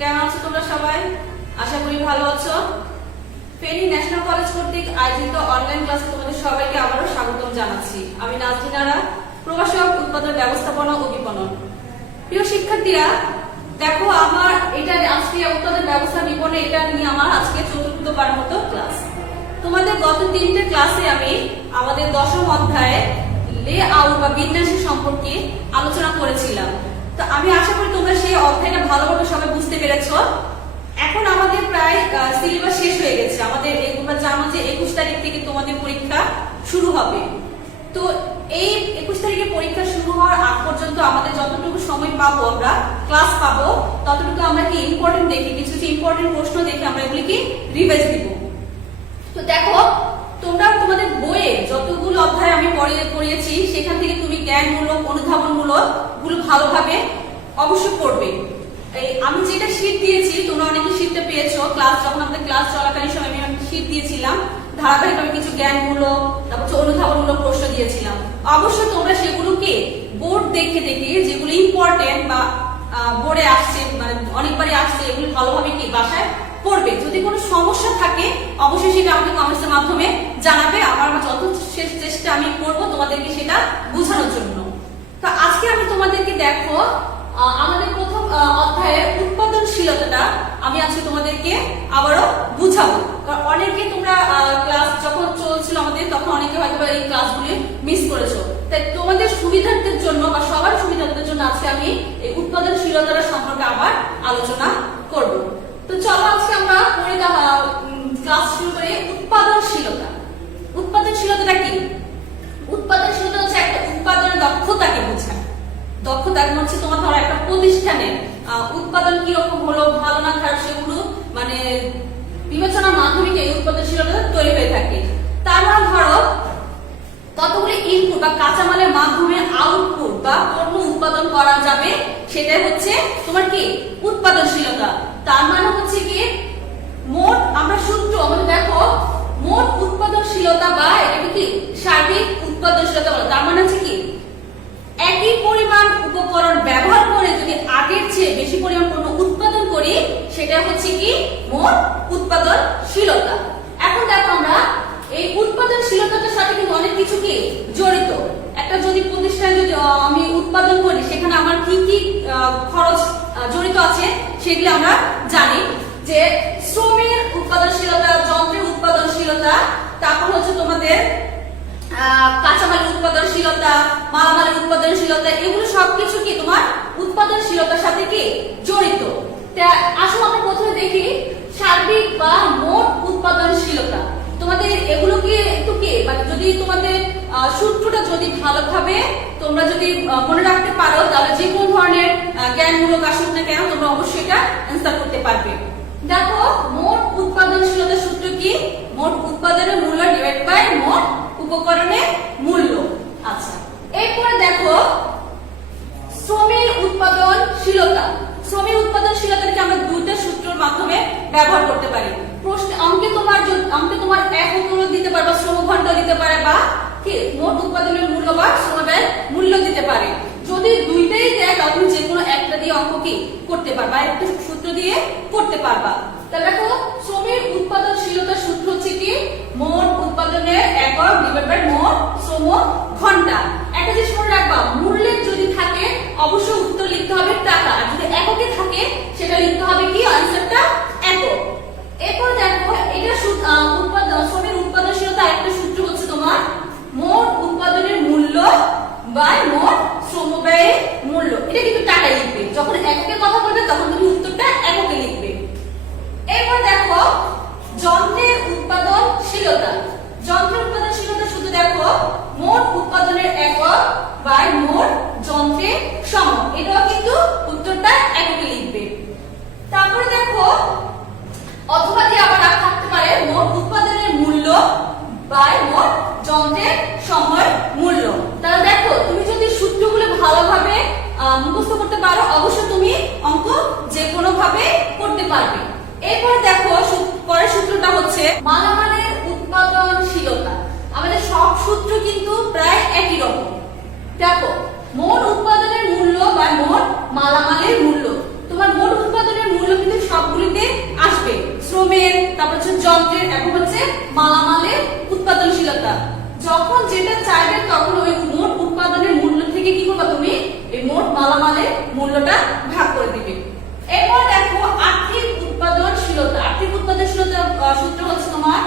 কেমন আছো তোমরা সবাই? আশা করি ভালো আছো। ফেনী ন্যাশনাল কলেজ কর্তৃক আয়োজিত অনলাইন ক্লাসে তোমাদের সবাইকে আবারও স্বাগতম জানাচ্ছি। আমি নাজরিন আরা, প্রভাষক, উৎপাদন ব্যবস্থাপনা ও বিপণন। প্রিয় শিক্ষার্থীরা, দেখো আমার এটা আজকে উৎপাদন ব্যবস্থা বিপণন এটা নিয়ে আমার আজকে চতুর্থবার মতো ক্লাস। তোমাদের গত 3টে ক্লাসে আমি আমাদের 10ম অধ্যায়ে লেআউট বা বিন্যাস সম্পর্কে আলোচনা করেছিলাম। তো আমি আশা করি তোমরা সেই অধ্যায়টা ভালোভাবে সবাই বুঝতে পেরেছো। এখন আমাদের প্রায় সিলেবাস শেষ হয়ে গেছে। আমাদের তোমরা জানো যে 21 তারিখ থেকে তোমাদের পরীক্ষা শুরু হবে। তো এই 21 তারিখে পরীক্ষা শুরু হওয়ার আগ পর্যন্ত আমাদের যতটুকু সময় পাবো, আমরা ক্লাস পাবো, ততটুকু আমরা কি ইম্পর্টেন্ট দেখি, কিছু ইম্পর্টেন্ট প্রশ্ন দেখে আমরা এগুলিকে রিভাইজ দিব। তো দেখো, তোমরা তোমাদের বইয়ে যতগুলো অধ্যায় আমি পড়িয়েছি সেখান থেকে তুমি জ্ঞানমূলক, অনুধাবনমূলক গুলো ভালোভাবে অবশ্যই পড়বে। আমি যেটা শীট দিয়েছি, তোমরা অনেকে শীটটা পেয়েছো। ক্লাস যখন আমাদের ক্লাস চলাকালীন সময় আমি শীট দিয়েছিলাম, ধারাবাহিকভাবে কিছু জ্ঞানমূলক, তারপর অনুধাবনমূলক প্রশ্ন দিয়েছিলাম। অবশ্যই তোমরা সেগুলোকে বোর্ড দেখে দেখে, যেগুলো ইম্পর্টেন্ট বা বোর্ডে আসছে, মানে অনেকবারই আসছে, এগুলো ভালোভাবে কি বাসায় পড়বে। যদি কোনো সমস্যা থাকে অবশ্যই সেটা আমাকে কমেন্টসের মাধ্যমে জানাবে। আমার যত চেষ্টা আমি করবো তোমাদেরকে সেটা বোঝানোর জন্য। তো আজকে আমি তোমাদেরকে দেখো আমাদের প্রথম অধ্যায়ের উৎপাদনশীলতাটা আমি আজকে তোমাদেরকে আবারও বুঝাবো। কারণ অনেকে তোমরা ক্লাস যখন চলছিল আমাদের, তখন অনেকে হয়তো এই ক্লাসগুলি মিস করেছো। তাই তোমাদের সুবিধার্থের জন্য বা সবার সুবিধার্থের জন্য আজকে আমি এই উৎপাদনশীলতাটা সম্পর্কে আবার আলোচনা করব। তো চলো আজকে আমরা ক্লাস শুরু করি। উৎপাদনশীলতা। উৎপাদনশীলতাটা কি? উৎপাদনশীলতা হচ্ছে একটা উৎপাদনের দক্ষতাকে বোঝায়। দক্ষতা হচ্ছে তোমার ধরো একটা প্রতিষ্ঠানের উৎপাদন কিরকম হলো, ভালো না খারাপ, সেগুলো মানে বিবেচনার মাধ্যমে এই উৎপাদনশীলতা তৈরি হয়ে থাকে। তার মানে ধরো কতগুলি ইনপুট বা কাঁচামালের মাধ্যমে আউটপুট বা পণ্য উৎপাদন করা যাবে, সেটাই হচ্ছে তোমার কি উৎপাদনশীলতা। তার মানে হচ্ছে কি মোট, আমরা সূত্র আমাদের দেখো মোট উৎপাদনশীলতা বা এটা কি সার্বিক উৎপাদনশীলতা বলে। তার মানে হচ্ছে কি একই পরিমাণ উপকরণ ব্যবহার করে যদি আগের চেয়ে বেশি পরিমাণ পণ্য উৎপাদন করি, সেটা হচ্ছে কি মোট উৎপাদনশীলতা। এখন দেখো আমরা এই উৎপাদনশীলতার সাথে কিন্তু অনেক কিছু কি জড়িত। একটা যদি প্রতিষ্ঠান যদি আমি উৎপাদন করি, সেখানে আমার কি কি খরচ জড়িত আছে সেগুলো আমরা জানি। যে শ্রমের উৎপাদনশীলতা, যন্ত্রের উৎপাদনশীলতা, তারপর হচ্ছে তোমাদের কাঁচামালের উৎপাদনশীলতা, মালামালের উৎপাদনশীলতা, এগুলো সবকিছু কি তোমার উৎপাদনশীলতার সাথে কি জড়িত। আসলে আমরা প্রথমে দেখি সার্বিক বা মোট উৎপাদনশীলতা। তোমাদের এগুলো কি একটু কি মানে যদি তোমাদের সূত্রটা যদি ভালোভাবে তোমরা যদি মনে রাখতে পারো, তাহলে যে কোনো ধরনের জ্ঞানমূলক আসুক না কেন তোমরা অবশ্যই এটা অ্যান্সার করতে পারবে। দেখো মোট উৎপাদনশীলতার সূত্র কি? মোট উৎপাদনের মূল্য ডিভাইড বাই মোট উপকরণের মূল্য। আচ্ছা, এরপরে দেখো শ্রমের উৎপাদনশীলতা। শ্রমের উৎপাদনশীলতাকে আমরা দুইটা সূত্রের মাধ্যমে ব্যবহার করতে পারি। প্রশ্ন অঙ্কে তোমার এককগুলো দিতে পারে বা শ্রম ঘন্টা দিতে পারে, বা কি মোট উৎপাদনের মূল্য বা শ্রমব্যয় মূল্য দিতে পারে। যদি দুইটাই দেয় তখন যে কোনো একটা দিয়ে অঙ্ক কি করতে পারবা, একটা সূত্র দিয়ে করতে পারবা। তাহলে দেখো শ্রমের উৎপাদনশীলতার সূত্র হচ্ছে কি মোট উৎপাদনের একক ডিভাইড বাই মোট শ্রম ঘন্টা। একটা জিনিস মনে রাখবা, মূল্যের যদি থাকে অবশ্যই উত্তর লিখতে হবে টাকা, আর যদি এককে থাকে সেটা লিখতে হবে কি আনসারটা একক। এরপর দেখো এটা শ্রমের উৎপাদনশীলতা একটা সূত্র হচ্ছে তোমার মোট উৎপাদনের মূল্য বাই মোট শ্রমব্যয়ের মূল্য। এটা কিন্তু টাকায় লিখবে, যখন এককের কথা বলবে তখন তুমি উত্তরটা এককে লিখবে। এরপর দেখো যন্ত্রের উৎপাদনশীলতা। যন্ত্রের উৎপাদনশীলতা শুধু দেখো মোট উৎপাদনের একক বাই মোট যন্ত্রের সম, এটাও কিন্তু উত্তরটা এককে লিখবে। তারপরে দেখো অথবা দিয়ে আবার থাকতে পারে মোট উৎপাদনের মূল্য বাই মোট যন্ত্রের সময় মূল্য। তাহলে দেখো তুমি যদি সূত্রগুলো ভালোভাবে মুখস্থ করতে পারো, অবশ্যই তুমি অঙ্ক যে কোনো ভাবে করতে পারবে। এরপর দেখো পরের সূত্রটা হচ্ছে মালামালের উৎপাদনশীলতা। আমাদের সব সূত্র কিন্তু প্রায় একই রকম। দেখো মোট উৎপাদনের মূল্য বা মোট মালামালের মূল্য, তোমার মোট উৎপাদনের মূল্য কিন্তু থেকে কি করবে তুমি এই মোট মালামালের মূল্যটা ভাগ করে দিবে। এরপর দেখো আর্থিক উৎপাদনশীলতা। আর্থিক উৎপাদনশীলতা সূত্র হচ্ছে তোমার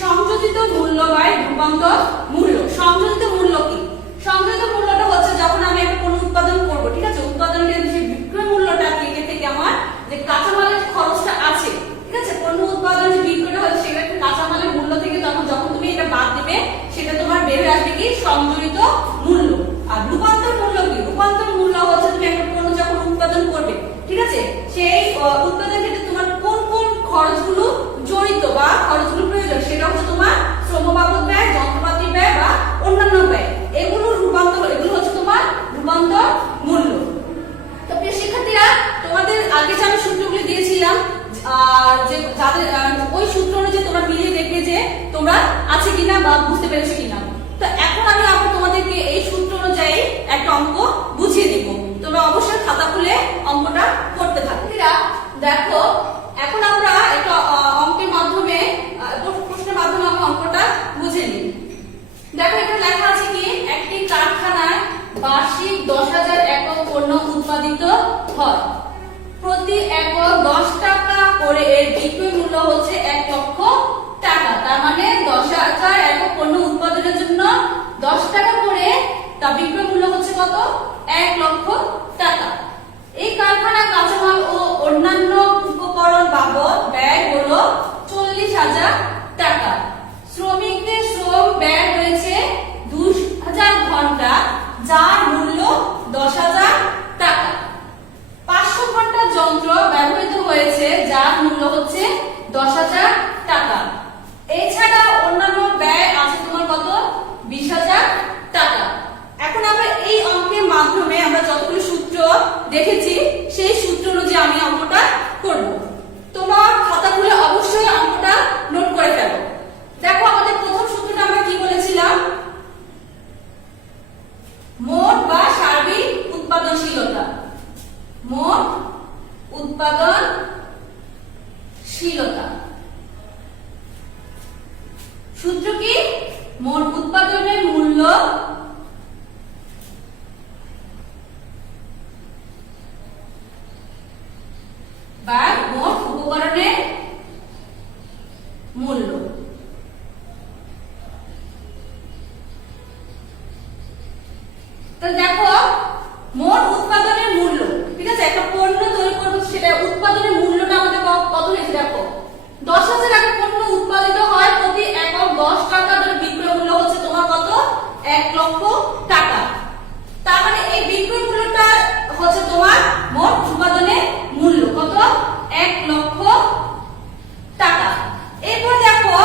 সংযোজিত মূল্য বাই রূপান্তর মূল্য। সংযোজিত মূল্য কি? সংযোজিত মূল্যটা হচ্ছে যখন আমি একটা পণ্য উৎপাদন করব, ঠিক আছে, উৎপাদনের যে বিক্রয় মূল্যটা থেকে আমার যে কাঁচামালের খরচটা আছে, ঠিক আছে, পণ্য উৎপাদনের যে বিক্রয়টা হচ্ছে সেটা একটা কাঁচামালের মূল্য থেকে তখন যখন তুমি এটা বাদ দিবে সেটা তোমার বের হয়ে আসবে কি সংযোজিত মূল্য। আর রূপান্তর মূল্য কি? রূপান্তর মূল্য হচ্ছে তুমি একটা পণ্য যখন উৎপাদন করবে, ঠিক আছে, সেই উৎপাদনের ক্ষেত্রে তোমার কোন কোন খরচগুলো জড়িত বা খরচগুলো প্রয়োজন সেটা হচ্ছে তোমার শ্রম বাবদ ব্যয়, যন্ত্রপাতি ব্যয় বা অন্যান্য ব্যয়, এগুলো রূপান্তর, এগুলো হচ্ছে তোমার রূপান্তর মূল্য। তো প্রিয় শিক্ষার্থীরা, তোমাদের আগে যে আমি সূত্রগুলি দিয়েছিলাম যে যাদের ওই সূত্র অনুযায়ী তোমরা মিলিয়ে দেখবে যে তোমরা আছে কিনা বা বুঝতে পেরেছো কিনা। তো এখন আমি আবার তোমাদেরকে এই সূত্র অনুযায়ী একটা অঙ্ক বুঝিয়ে দিব, তোমরা অবশ্যই খাতা খুলে অঙ্কটা করতে থাকো। দেখো এখন আমরা একটা অঙ্কের মাধ্যমে প্রশ্নের মাধ্যমে আমরা অঙ্কটা বুঝে নিই। দেখো এখানে লেখা আছে কি একটি কারখানায় বার্ষিক 10,000 একক পণ্য উৎপাদিত হয়, প্রতি একক 10 টাকা করে এর বিক্রয় মূল্য হচ্ছে 1 লক্ষ টাকা। তার মানে 10,000 একক পণ্য উৎপাদনের জন্য 10 টাকা করে তা বিক্রয় মূল্য হচ্ছে কত? 1 লক্ষ টাকা। এই কারখানা কাঁচামাল ও অন্যান্য উপকরণ বাবদ ব্যয় হলো 40,000 টাকা। শ্রমিকদের শ্রম ব্যয় হয়েছে 2,000 ঘন্টা, যার মূল্য 10,000 টাকা। 500 ঘন্টা যন্ত্র ব্যবহৃত হয়েছে, যার মূল্য হচ্ছে 10,000 টাকা। এছাড়া অন্যান্য ব্যয় আছে তোমার কত? 20,000 টাকা। এখন আমরা এই অঙ্কের মাধ্যমে আমরা যতগুলো সূত্র দেখেছি সেই সূত্র অনুযায়ী আমি অঙ্কটা করব। তোমার খাতা খুলে অবশ্যই অঙ্কটা নোট করে ফেলো। দেখো আমাদের প্রথম সূত্রটা আমরা কি বলেছিলাম? মোট বা সার্বিক উৎপাদনশীলতা। মোট উৎপাদনশীলতা সূত্র কি? মোট উৎপাদনের মূল্য বা মোট উপকরণের মূল্য। তো দেখো মোট উৎপাদনের মূল্য, ঠিক আছে, একটা পণ্য তৈরি করবো সেটা উৎপাদনের মূল্যটা আমাদের কত লিখে দেখো 10,000 একক পণ্য উৎপাদিত হয়, প্রতি একক 10 টাকা ধরে বিক্রয় মূল্য হচ্ছে তোমার কত? 1 লক্ষ টাকা। তার মানে এই বিক্রয় মূল্যটা হচ্ছে তোমার মোট উৎপাদনের মূল্য কত? 1 লক্ষ টাকা। এরপর দেখো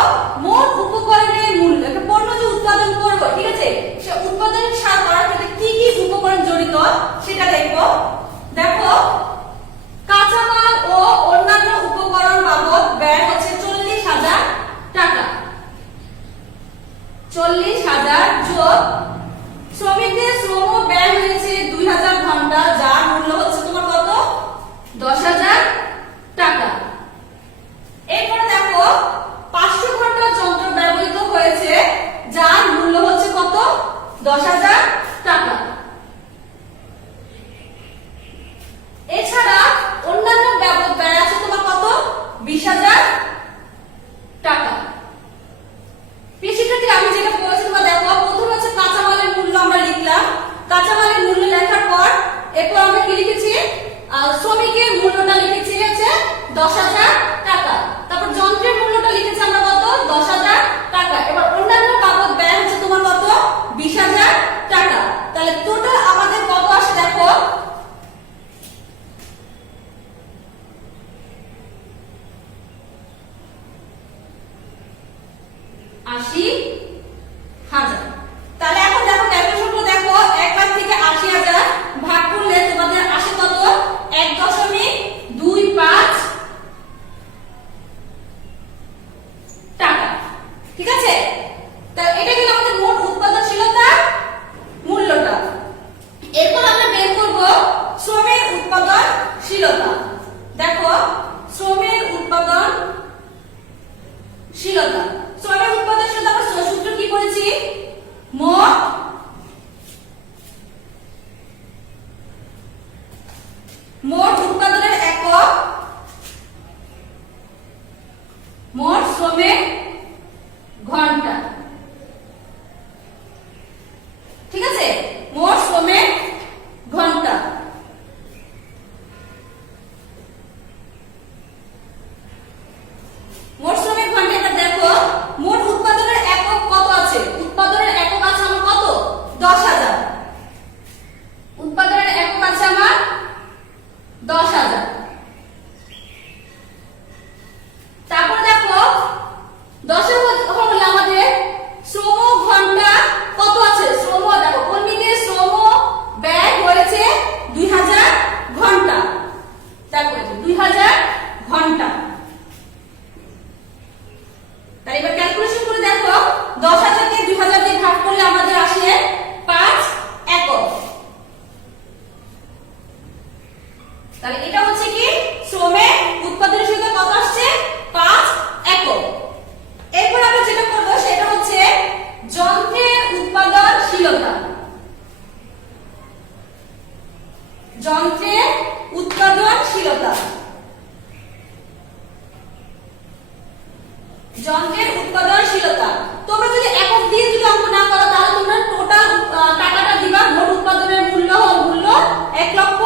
মোট উপকরণের মূল্য, একটা পণ্য যে উৎপাদন করবো, ঠিক আছে, সে উৎপাদন করার ক্ষেত্রে কি কি উপকরণ জড়িত সেটা দেখো। দেখো কাঁচামাল ও অন্যান্য উপকরণ বাবদ ব্যয় হচ্ছে 40,000 টাকা। 40,000 যোগ শ্রমিকদের শ্রম ব্যয় হয়েছে 2,000 ঘন্টা, যার মূল্য হচ্ছে তোমার কত? 10,000 টাকা। এরপরে দেখো 500 ঘন্টা যন্ত্র ব্যবহৃত হয়েছে, যার মূল্য হচ্ছে কত? 10,000 টাকা। এছাড়া অন্যান্য ব্যয় আছে তোমার কত? 20,000 টাকা। শিক্ষার্থী আমি যেটা বলেছি তোমরা দেখো, প্রথম হচ্ছে কাঁচামালের মূল্য আমরা লিখলাম। কাঁচামালের মূল্য লেখার পর এরপর আমরা কি লিখেছি? শ্রমিকের মূল্যটা লিখেছি হচ্ছে 10,000 টাকা। তারপর যন্ত্রের মূল্যটা লিখেছি আমরা কত? 10,000 টাকা। এবার অন্যান্য বাবদ ব্যয় হচ্ছে তোমার কত? 20,000 টাকা। তাহলে টোটাল আমাদের কত আসে দেখো? তাহলে এখন দেখো ক্যালকুলেশনটা দেখো, 1 লাখ থেকে 80,000 ভাগ করলে তোমাদের আসে কত? 1.25 টাকা, ঠিক আছে। যন্ত্রের উৎপাদনশীলতা। যন্ত্রের উৎপাদনশীলতা। তোমরা যদি একক দিয়ে যদি অঙ্ক না করো তাহলে তোমরা টোটাল টাকাটা দিবা। মোট উৎপাদনের মূল্য 1 লক্ষ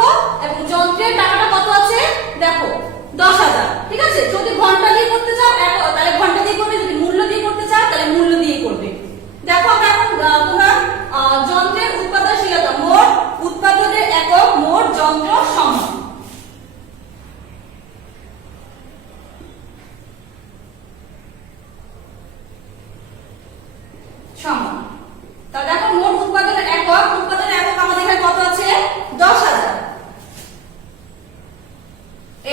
এবং যন্ত্রের টাকাটা কত আছে দেখো 10,000। ঠিক আছে, যদি ঘন্টা দিয়ে করতে চাও তাহলে ঘন্টা দিয়ে করবে, যদি মূল্য দিয়ে করতে চাও তাহলে মূল্য দিয়ে করবে। দেখো আমরা এখন তোমরা যন্ত্রের উৎপাদনশীলতা, মোট উৎপাদনের একক মোট যন্ত্র সমান। তা দেখো মোট উৎপাদনের একক, আমাদের এখানে কত আছে 10,000,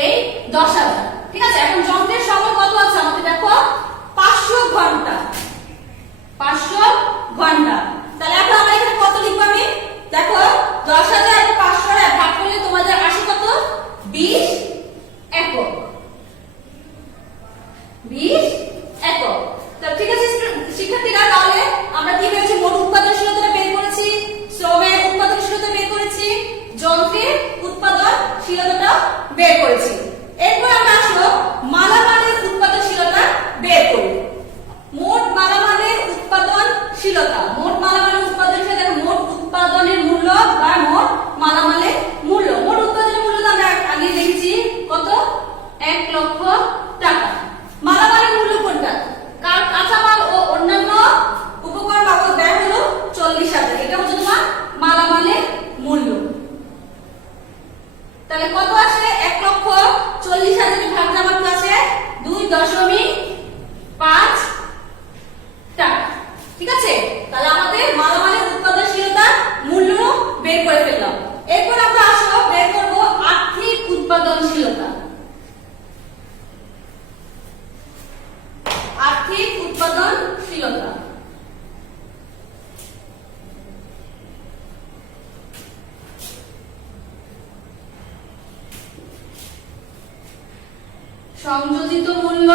এই 10,000। ঠিক আছে, এখন যন্ত্রের সময় কত আছে আমাদের দেখো 500 ঘন্টা, 500 ঘন্টা। তাহলে এখন আমরা এখানে কত লিখব আমি দেখো 10,000 এবং 500 ভাগ করলে তোমাদের আসে কত 20 একক, 20 একক। ঠিক আছে শিক্ষার্থীরা, তাহলে আমরা কি পেয়েছি মোট উৎপাদনশীলতা বের করেছি, শ্রমের উৎপাদনশীলতা বের করেছি, যন্ত্রের উৎপাদনশীলতা বের করেছি। এরপর আমরা আসলো মালামালের উৎপাদনশীলতা বের করি। মোট মালামালের উৎপাদনশীলতা, মোট মালামালের উৎপাদনশীলতা দেখো মোট উৎপাদনের মূল্য বা মোট মালামালের মূল্য। মোট উৎপাদনের মূল্য আমরা আগে দেখেছি কত 1 লক্ষ টাকা। মালামালের মূল্য কোনটা, কাঁচামাল ও অন্যান্য উপকরণ বাবদ ব্যয় হলো 40,000, এটা হচ্ছে তোমার মালামালের মূল্য। তাহলে কত আসে 1 লক্ষ 40,000 এর ভাগ আমার কাছে 2.5 টাকা। ঠিক আছে, তাহলে আমাদের মালামালের উৎপাদনশীলতা মূল্য বের করে ফেললাম। এরপর আমরা আসবো বের করব আর্থিক উৎপাদনশীলতা। আর্থিক উৎপাদনশীলতা সংযোজিত মূল্য,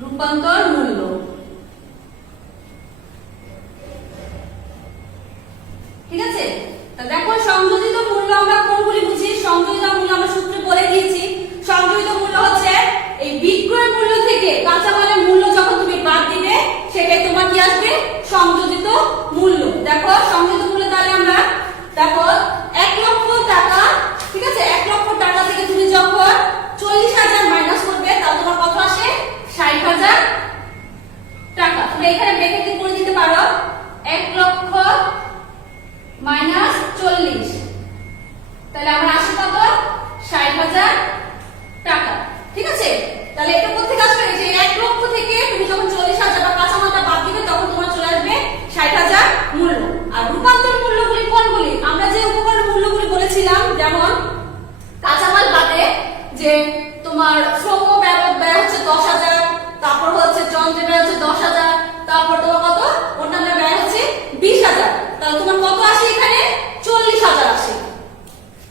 রূপান্তর মূল্য। ঠিক আছে, দেখো সংযোজিত মূল্য আমরা কোনগুলি বুঝি, সংযোজিত মূল্য আমরা সূত্রে বলে দিয়েছি। সংযোজিত মূল্য হচ্ছে এই বিক্রয় মূল্য থেকে কাঁচামালের মূল্য যখন তুমি বাদ দিবে সেটাই তোমার কি আসবে সংযোজিত মূল্য। দেখো সংযোজিত মূল্য তাহলে আমরা দেখো 1 লক্ষ টাকা। ঠিক আছে, 1 লক্ষ টাকা থেকে তুমি যখন 40,000 মাইনাস করবে তাহলে তোমার কত আসে 60,000 টাকা। তুমি এখানে ব্র্যাকেট করে দিতে পারো 1 লক্ষ মাইনাস 40, তাহলে আমরা আসে কত 60,000 টাকা। ঠিক আছে, তাহলে এটা কোথা থেকে আসবে, যে 1 লক্ষ থেকে তুমি যখন 40,000 বা কাঁচামালটা বাদ দিবে তখন তোমার চলে আসবে 60,000 মূল্য। আর রূপান্তর মূল্যগুলি কোনগুলি, আমরা যে উপকরণ মূল্যগুলি বলেছিলাম যেমন কাঁচামাল বাদে যে তোমার শ্রম ব্যয় হচ্ছে 10,000, তারপর হচ্ছে যন্ত্রের ব্যয় হচ্ছে 10,000, তারপর তোমার কত অন্যান্য ব্যয় হচ্ছে 20,000, তাহলে তোমার কত আসে এখানে 40,000 আসে।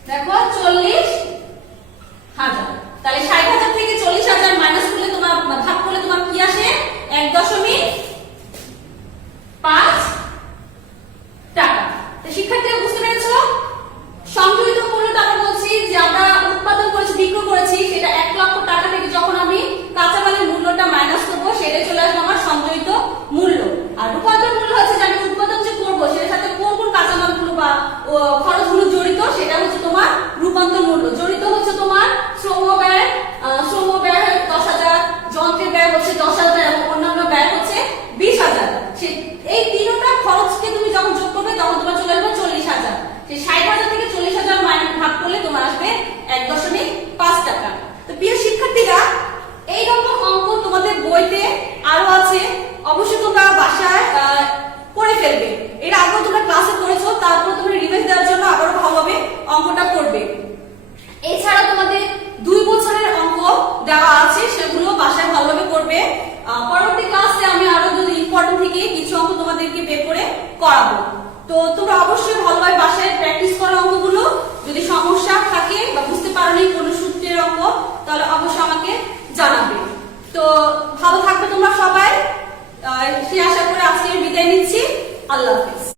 দেখো 40,000, তাহলে 60,000 থেকে 40,000 মাইনাস করলে তোমার ভাগ করলে তোমার কি আসে 1.5 টাকা। তো শিক্ষার্থীরা বুঝতে পেরেছো, সংযোজিত মূল্যটা আমরা বলছি যে আমরা উৎপাদন করেছি, বিক্রয় করেছি, সেটা 1 লক্ষ টাকা থেকে যখন আমি কাঁচামালের মূল্যটা মাইনাস করবো সেটাই চলে আসবে আমার সংযোজিত মূল্য। আর রূপান্তর মূল্য হচ্ছে যে আমি উৎপাদন যে করবো সেটার সাথে কোন কোন কাঁচামালগুলো বা খরচগুলো জড়িত সেটা হচ্ছে তোমার রূপান্তর মূল্য। জড়িত হচ্ছে তোমার শ্রম ব্যয় 10,000, যন্ত্রের ব্যয় হচ্ছে 10,000 এবং অন্যান্য ব্যয় হচ্ছে 20,000। এই তিনটা খরচকে তুমি যখন যোগ করবে তখন তোমার চলে আসবে 40,000। সেই 60,000 থেকে 40,000 মাইনাস ভাগ করলে তোমার আসবে 1.5 টাকা। তো প্রিয় শিক্ষার্থীরা, এই রকম অঙ্ক তোমাদের বইতে আরো আছে, অবশ্যই তোমরা বাসায় করে ফেলবে। এর আগেও তোমরা ক্লাসে করেছো, তারপর তোমরা রিভাইজ দেওয়ার জন্য আবারো ভালোভাবে অঙ্কটা করবে। এছাড়া তোমাদের 2 বছরের অঙ্ক দেওয়া আছে, সেগুলো বাসায় ভালোভাবে করবে। পরবর্তী ক্লাসে আমি আরো যদি ইম্পর্টেন্ট থেকে কিছু অঙ্ক তোমাদেরকে বের করে করাবো। তো তোমরা অবশ্যই ভালোভাবে বাসায় প্র্যাকটিস করো অঙ্কগুলো। যদি সমস্যা থাকে বা বুঝতে পারোনি কোনো সূত্রের অঙ্ক তাহলে অবশ্যই আমাকে জানাবে। তো ভালো থাকবে তোমরা সবাই, সে আশা করে আজকে বিদায় নিচ্ছি। আল্লাহ হাফেজ।